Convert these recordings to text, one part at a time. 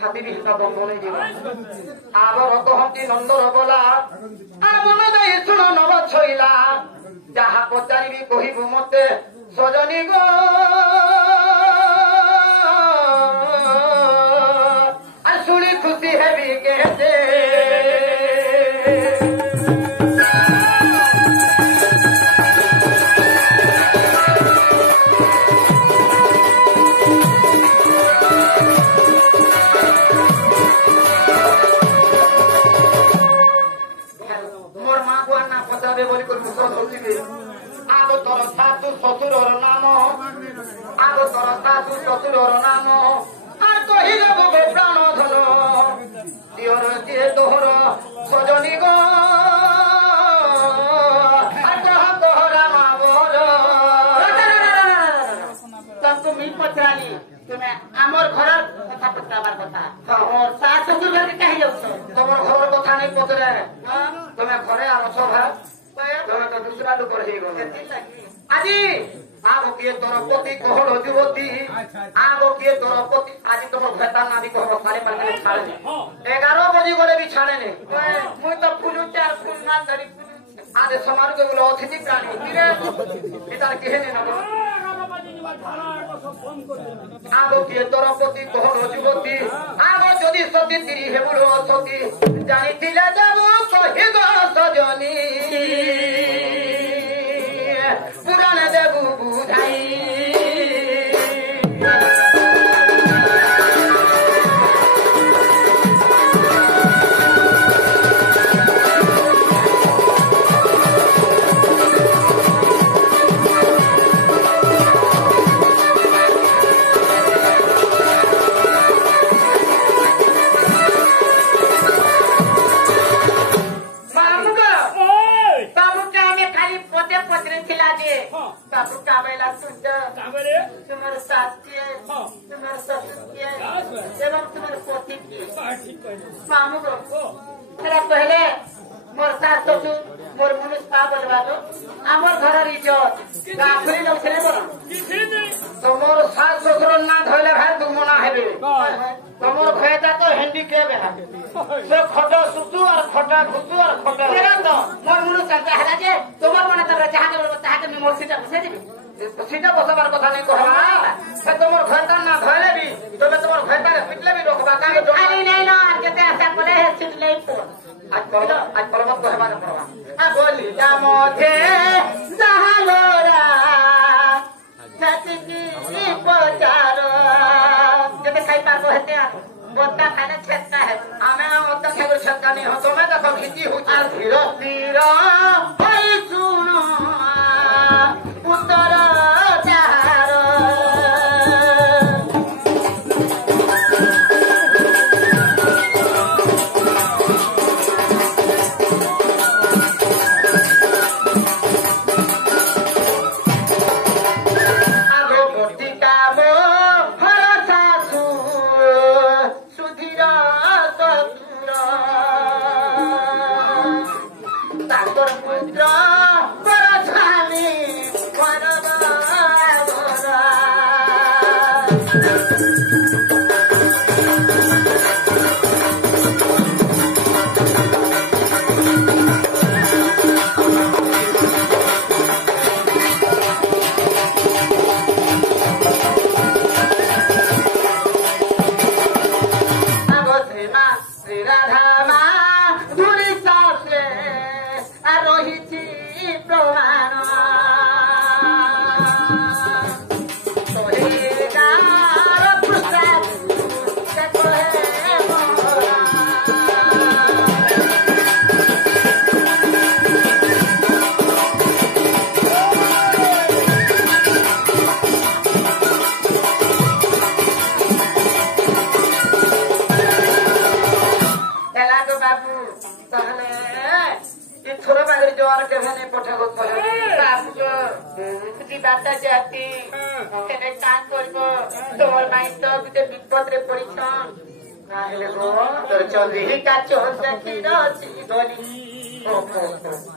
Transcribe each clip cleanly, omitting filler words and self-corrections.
छाती विहित बंद नहीं जीव आवर कहती नंदर बोला मन जाई शुण नव छईला जहा पचारि कहबू मते सजनी गो शुणी खुशी हेबी कहते आगो तोर सासू शशुर नाम आगो तोर सासू शशुर नाम আর কহিলে ববে প্রাণ ধন দিওর দিয়ে তোহর সজনী গো আর কহ তোহরা মা বল তুমি পচারি তুমি আমার ঘরের কথা পচাবার কথা ওর শাশ শ্বশুর ঘরে কাহি যাচ্ছ তোমার ঘরের কথা নাই পচরে তুমি ঘরে আছো ভাই তুমি তো দুসরা লোক হয়ে গেল আজি आगो किए द्रौपदी कहल युवती आगो किए द्रौपदी आज तुम भेता ना भी कहो सारे पर छाड़े 11 बजे गले भी छाड़े ने मुई तो फुलु चार फुल ना धरी आज समाज के बोले अतिथि प्राणी धीरे पिता कहे ने ना आगो किए द्रौपदी कहल युवती आगो जदि सती तिरी हेबुलो असती जानी दिले देबो कहि गो सजनी पुराण देबू बुझाई पहले मोर सास ससुर मोर मनुष्य पा बोलवा दो आमर घर इज्जत गाखरी लोग छले बोल तो मोर सास ससुर ना धइले भाई दुमना हेबे तो मोर भयता तो हेंडी के बे से खटा सुसु और खटा घुसु और खटा तेरा तो मोर मनुष्य का हला जे तोमर मने तब चाहा के बोल चाहा के मोर सीटा बसे दिबी सीटा बसबार कथा नहीं कहबा से तोमर भयता ना धइले भी तबे तोमर भयता के पिटले भी रोकबा काहे खाली नहीं ना केते आशा करे है छिटले आज परमत कहबा न परवा आ बोली जामोथे जहालोरा छतकी पचारो जब खाई पा कहते हैं बोता खाने छक्का है हमें बोता खाए छक्का नहीं हो तो मैं तो खिची हूं आ धीरे धीरे भाई सुनो उत्तर चारो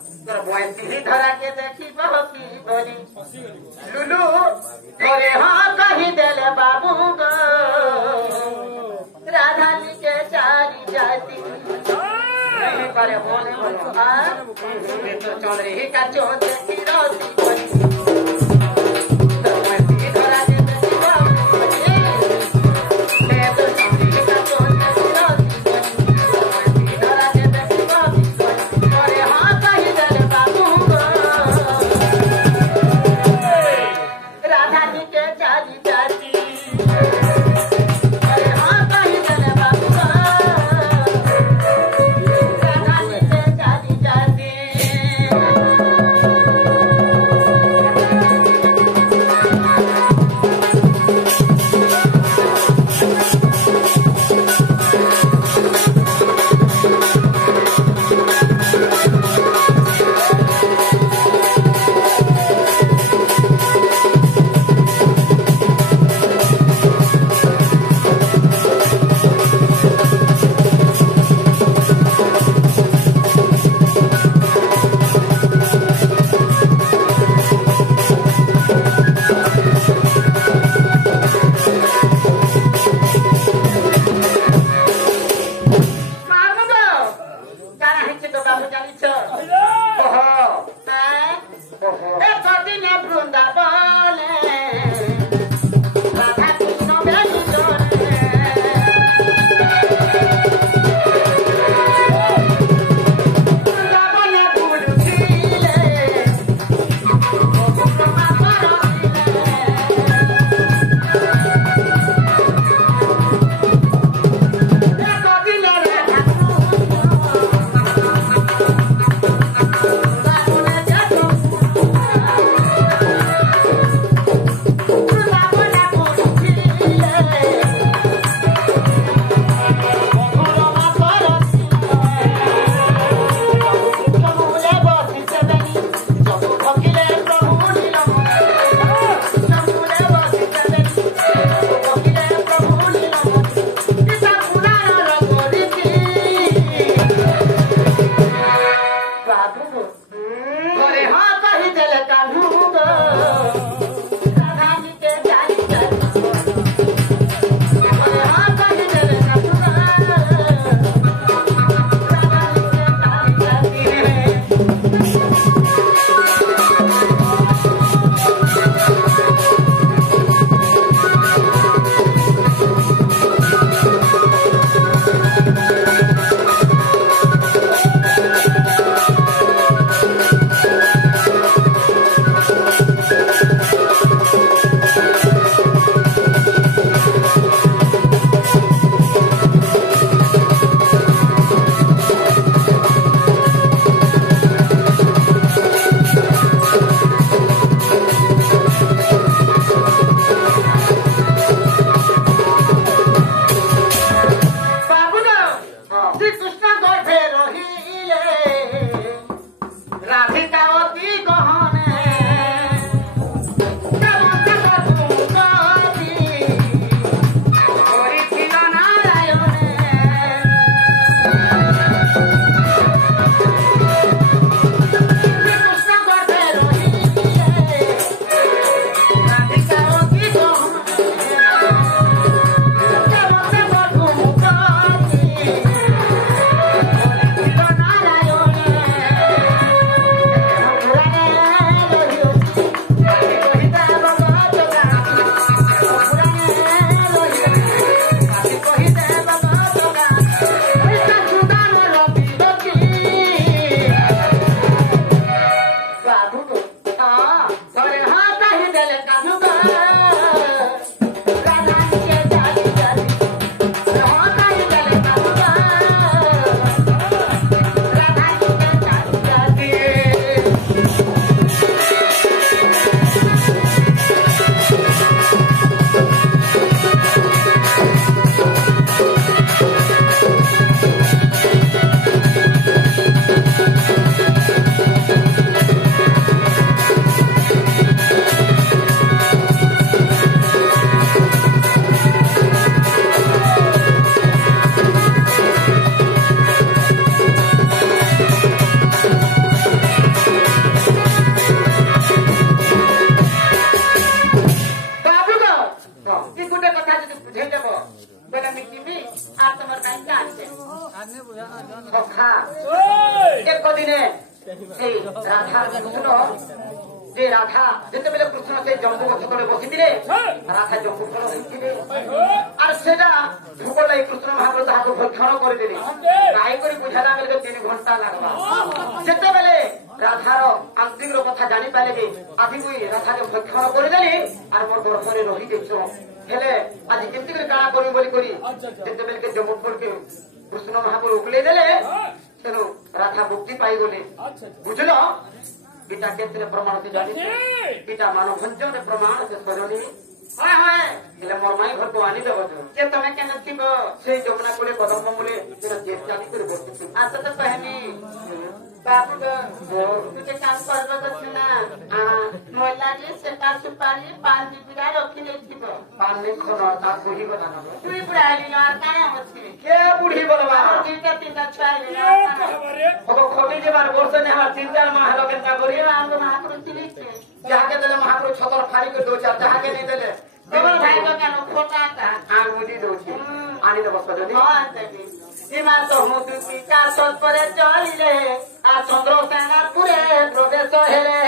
धरा के देखी बहकी बोली लुलू हाँ कही देले बाबू गो राधा जाती नहीं करे बोले तो चल रही का चोट की रोटी बात तुम्हार कहीं जानते सखा एक दिने राधा कृष्ण जे राधा जिते बेले कृष्ण से जम्बू गछ तले बसिथिले राधा जम्बू फल देखिले और सेटा भूख लाई कृष्ण महाप्रभु ताको भक्षण कर देले काई करी बुझाला बेले 3 घंटा लागबा जिते बेले राधार आंतरिक कथा जानी पाले कि आदि कोई राधा के भक्षण कर देले और मोर गर्भरे रही देखो हेले आज केमती करे काना करी बोली करी जिते बेले के जम्बू फल के कृष्ण महाप्रभु उकले देले तेनु राधा मुक्ति पाई गले बुझलो गीता केतने प्रमाण से जानी गीता मानव भंजन प्रमाण से सजनी हाय हाय हेले मोर माई घर को आनी देबो के तमे केन थिबो से जमुना कोले कदम मूले तेरा जेठ चाली करे बसती आ तो पहनी बाबू तुझे काम करबो तो सुना मोर लागे से का सुपारी पान बिरा रखी ले थिबो पान ने खना ता कोही बना तू बुढ़ाली ना काया होछि के बुढ़ी बोलबा तीनटा तीनटा छाई हो खोली जे बार वर्ष ने हमार 3-4 माह लगे ता करी राम महाप्रभु चिनी जाके देले महाप्रभु छतर फाड़ी के 2-4 जाके नहीं देले देवर भाई को केन खोटा का आ मुदी दोछि आनी तो बस दे हां देबी सीमा तो हूँ तू का सत पर चलिले आ चंद्र सेना पुरे प्रवेश हेले।